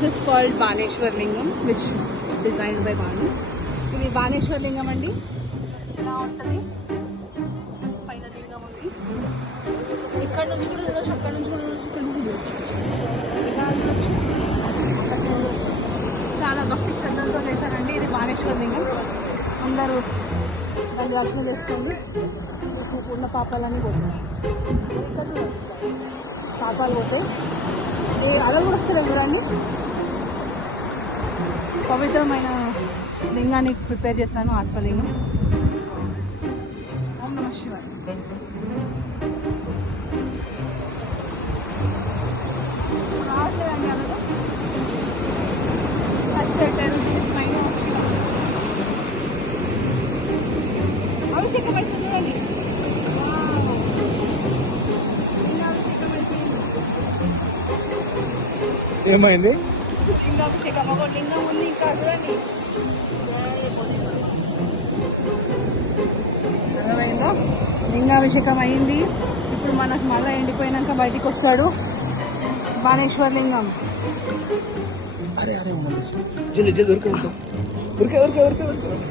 This is called బాణేశ్వర్ లింగం which designed by బాణు. ఇది బాణేశ్వర్ లింగం అండి. ఇలా ఉంటుంది. పైన లింగం ఉంది. ఇక్కడ నుంచి కూడా చూడవచ్చు, అక్కడ నుంచి కూడా చూడవచ్చు, ఇక్కడ నుంచి చూడవచ్చు. ఇలా చూడవచ్చు, అక్కడ చూడవచ్చు. చాలా భక్తి శ్రద్ధలతో చేశారండి. ఇది బాణేశ్వర్ లింగం. అందరూ దాన్ని దర్శనం చేసుకోండి. ఉన్న పాపాలన్నీ పోతాయి. పాపాలు పోతాయి. అలా కూడా వస్తుంది చూడండి. పవిత్రమైన లింగాన్ని ప్రిపేర్ చేశాను, ఆత్మలింగం. ఓం నమః శివాయ. రావట్లేదండి అలాగే పైన అభిషేకం అవుతుంది చూడండి. ఏమైంది? లింగాభిషేకం. ఒక లింగం ఉంది ఇంకా చూడండి. అర్థమైందా? లింగాభిషేకం అయింది. ఇప్పుడు మనకు మళ్ళీ ఎండిపోయినాక బయటికి వస్తాడు బాణేశ్వర్ లింగం. అరే అరే జల్ది జల్ది ఉరికే ఉరికే ఉరికే ఉరికే ఉరికే ఉరికే